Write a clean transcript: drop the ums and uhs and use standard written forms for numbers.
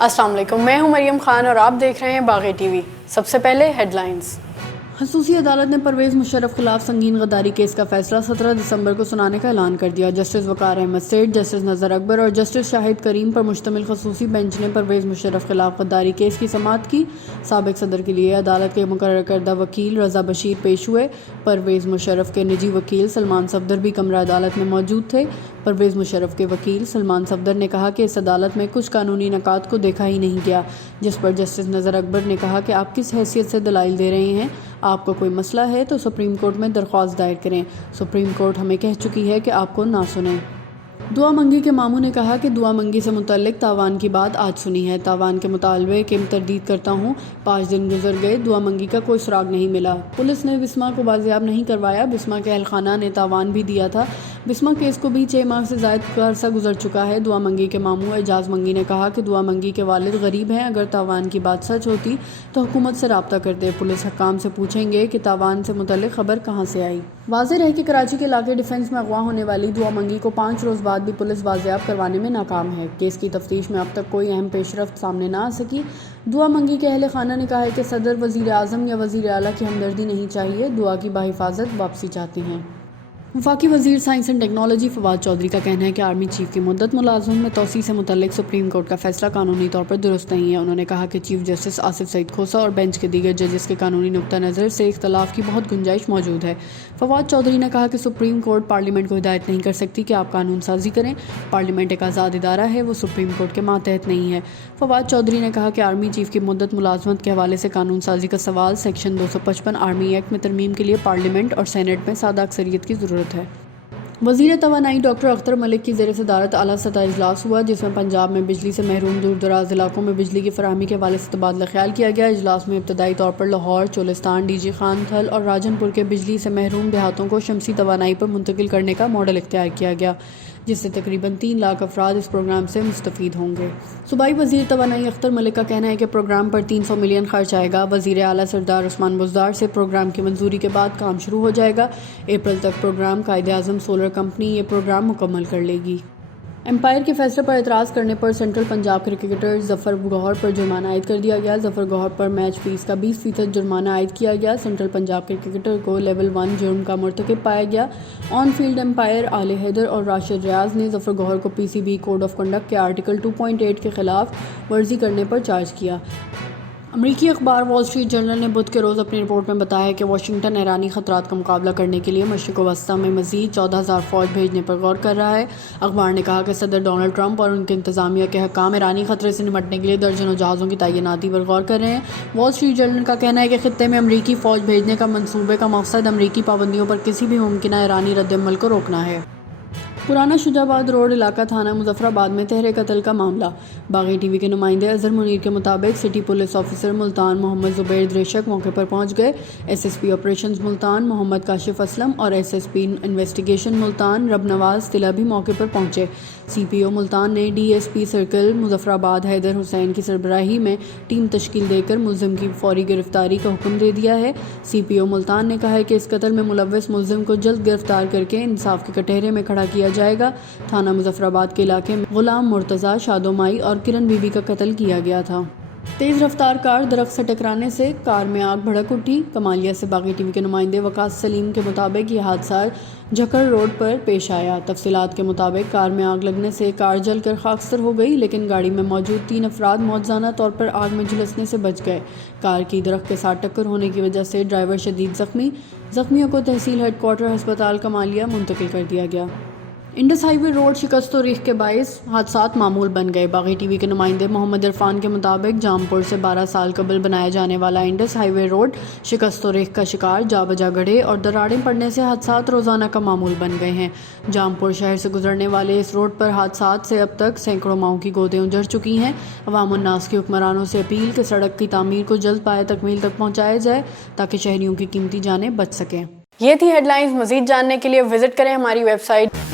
अस्सलाम वालेकुम, मैं हूं मरियम खान और आप देख रहे हैं बाग़ी टीवी। सबसे पहले हेडलाइंस। खसूसी अदालत ने परवेज़ मुशर्रफ खिलाफ संगीन गद्दारी केस का फैसला 17 दिसंबर को सुनाने का ऐलान कर दिया। जस्टिस वक़ार अहमद सेठ, जस्टिस नज़र अकबर और जस्टिस शाहिद करीम पर मुश्तमिल खसूसी बेंच ने परवेज़ मुशर्रफ खिलाफ गद्दारी केस की समाअत की। साबिक सदर के लिए अदालत के मुकर्रर करदा वकील रज़ा बशीर पेश हुए। परवेज़ मुशर्रफ के निजी वकील सलमान सफदर भी कमरा अदालत में मौजूद थे। परवेज़ मुशर्रफ के वकील सलमान सफदर ने कहा कि इस अदालत में कुछ कानूनी नकात को देखा ही नहीं गया, जिस पर जस्टिस नज़र अकबर ने कहा कि आप किस हैसियत से दलाइल दे रहे हैं। आपको कोई मसला है तो सुप्रीम कोर्ट में दरख्वास्त दायर करें। सुप्रीम कोर्ट हमें कह चुकी है कि आपको ना सुने। दुआ मंगी के मामू ने कहा कि दुआ मंगी से मुतल्लिक तावान की बात आज सुनी है। तावान के मुतालबे की तरदीद करता हूँ। 5 दिन गुजर गए, दुआ मंगी का कोई सुराग नहीं मिला। पुलिस ने बिस्मा को बाजियाब नहीं करवाया। बिस्मा के अहलखाना ने तावान भी दिया था। बिस्मा केस को भी 6 माह से ज़ायद का अरसा गुजर चुका है। दुआ मंगी के मामू एजाज मंगी ने कहा कि दुआ मंगी के वालिद गरीब हैं। अगर तावान की बात सच होती तो हुकूमत से राब्ता करते। पुलिस हकाम से पूछेंगे कि तावान से मुतल्लिक खबर कहाँ से आई। वाज़ेह रहे कि कराची के इलाके डिफेंस में अगवा होने वाली दुआ मंगी को 5 रोज़ बाद भी पुलिस बाजियाब करवाने में नाकाम है। केस की तफ्तीश में अब तक कोई अहम पेशरफ्त सामने ना आ सकी। दुआ मंगी के अहल खाना ने कहा है कि सदर, वज़ीर आज़म या वज़ीर आला की हमदर्दी नहीं चाहिए, दुआ की बाहिफाजत वापसी चाहते हैं। वफाकी वज़ीर science and technology Fawad Chaudhry का कहना है कि आर्मी चीफ की मुद्दत मुलाजमत में तोसी से मुतल्लिक सुप्रीम कोर्ट का फैसला कानूनी तौर पर दुरुस्त नहीं है। उन्होंने कहा कि चीफ जस्टिस आसिफ सईद खोसा और बेंच के दीगर जजेस के कानूनी नुक्ता नज़र से इख्तलाफ की बहुत गुंजाइश मौजूद है। फवाद चौधरी ने कहा कि सुप्रीम कोर्ट पार्लियामेंट को हिदायत नहीं कर सकती कि आप कानून साजी करें। पार्लियामेंट एक आज़ाद इदारा है, वो सुप्रीम कोर्ट के मातहत नहीं है। फवाद चौधरी ने कहा कि आर्मी चीफ की मुद्दत मुलाजमत के हवाले से कानून साजी का सवाल सेक्शन 255 आर्मी एक्ट में तरमीम के लिए पार्लियामेंट और सेनेट में सादा अक्सरियत की ज़रूरत है। वज़ीर तवानाई डॉक्टर अख्तर मलिक की ज़ेर सदारत आला सतह इजलास हुआ, जिसमें पंजाब में बिजली से महरूम दूर दराज इलाकों में बिजली की फराहमी के हवाले से तबादला ख्याल किया गया। इजलास में इब्तदाई तौर पर लाहौर, चोलिस्तान, डीजी खान थल और राजनपुर के बिजली से महरूम देहातों को शमसी तवानाई पर मुंतकिल करने का मॉडल इख्तियार किया गया, जिससे तकरीबन 3 लाख अफराद इस प्रोग्राम से मुस्तफ़ीद होंगे। सूबाई वज़ीर तवानाई अख्तर मलिक का कहना है कि प्रोग्राम पर 300 मिलियन खर्च आएगा। वज़ीर आला सरदार उस्मान बुज़दार से प्रोग्राम की मंजूरी के बाद काम शुरू हो जाएगा। अप्रैल तक प्रोग्राम कायदे-आज़म सोलर कंपनी ये प्रोग्राम मुकम्मल कर लेगी। एम्पायर के फैसले पर एतराज़ करने पर सेंट्रल पंजाब क्रिकेटर ज़फ़र गौहर पर जुर्माना आयद कर दिया गया। ज़फ़र गौहर पर मैच फीस का 20% जुर्माना आयद किया गया। सेंट्रल पंजाब क्रिकेटर को लेवल 1 जुर्म का मुर्तकिब पाया गया। ऑन फील्ड एम्पायर आले हैदर और राशिद रियाज ने ज़फ़र गौहर को PCB कोड ऑफ कंडक्ट के आर्टिकल 2.8 के खिलाफ वर्जी करने पर चार्ज किया। अमरीकी अखबार वॉल स्ट्रीट जर्नल ने बुध के रोज़ अपनी रिपोर्ट में बताया है कि वाशिंगटन ईरानी ख़तरात का मुकाबला करने के लिए मशरिक़ वस्ता में मज़ीद 14,000 फ़ौज भेजने पर गौर कर रहा है। अखबार ने कहा कि सदर डोनाल्ड ट्रंप और उनके इंतज़ामिया के हकाम ईरानी ख़तरे से निपटने के लिए दर्जनों जहाज़ों की तैनाती पर गौर कर रहे हैं। वॉल स्ट्रीट जर्नल का कहना है कि ख़ित्ते में अमरीकी फ़ौज भेजने का मंसूबे का मकसद अमरीकी पाबंदियों पर किसी भी मुमकिन ईरानी रद्द-ए-अमल को रोकना है। पुराना शुजाबाद रोड इलाका थाना मुजफ्फराबाद में तहरे कत्ल का मामला। बाग़ी टीवी के नुमाइंदे अज़हर मुनीर के मुताबिक city police officer Multan Mohammad Zubair Dreshak मौके पर पहुंच गए। SSP ऑपरेशंस मुल्तान मोहम्मद काशिफ असलम और SSP इन्वेस्टिगेशन मुल्तान रब नवाज तिला भी मौके पर पहुंचे। CPO मुल्तान ने DSP सर्कल मुजफ्फराबाद हैदर हुसैन की सरबराही में टीम तश्कील देकर मुल्ज़िम की फौरी गिरफ्तारी का हुक्म दे दिया है। CPO मुल्तान ने कहा है कि इस कत्ल में मुलव्वस मुल्ज़िम को जल्द गिरफ्तार करके इंसाफ के कटहरे में खड़ा किया जाएगा। थाना मुजफ्फराबाद के इलाके में गुलाम मुर्तज़ा, शादोमाई और किरण बीबी का कत्ल किया गया था। तेज़ रफ्तार कार दरख्त से टकराने से कार में आग भड़क उठी। कमालिया से बाग़ी टीवी के नुमाइंदे वकास सलीम के मुताबिक ये हादसा झक्कड़ रोड पर पेश आया। तफसीलात के मुताबिक कार में आग लगने से कार जलकर खाकसर हो गई, लेकिन गाड़ी में मौजूद 3 अफराद मौजज़ाना तौर पर आग में झुलसने से बच गए। कार की दरख्त के साथ टक्कर होने की वजह से ड्राइवर शदीद ज़ख्मी। ज़ख्मियों को तहसील हेडक्वार्टर अस्पताल कमालिया मुंतकिल कर दिया गया। इंडस हाईवे रोड शिकस्त व रेख के बायस हादसात मामूल बन गए। बाग़ी टीवी के नुमाइंदे मोहम्मद इरफान के मुताबिक जामपुर से 12 साल कबल बनाया जाने वाला इंडस हाईवे रोड शिकस्त व रेख का शिकार, जा बजा गड्ढे और दरारें पड़ने से हादसात रोज़ाना का मामूल बन गए हैं। जामपुर शहर से गुजरने वाले इस रोड पर हादसात से अब तक सैकड़ों माहों की गोदें उजड़ चुकी हैं। अवाम उन्नास के हुक्मरानों से अपील कि सड़क की तामीर को जल्द पाए तकमील तक पहुँचाया जाए ताकि शहरियों की कीमती जानें बच सकें। ये थी हेडलाइंस। मज़ीद जानने के लिए विजिट करें हमारी वेबसाइट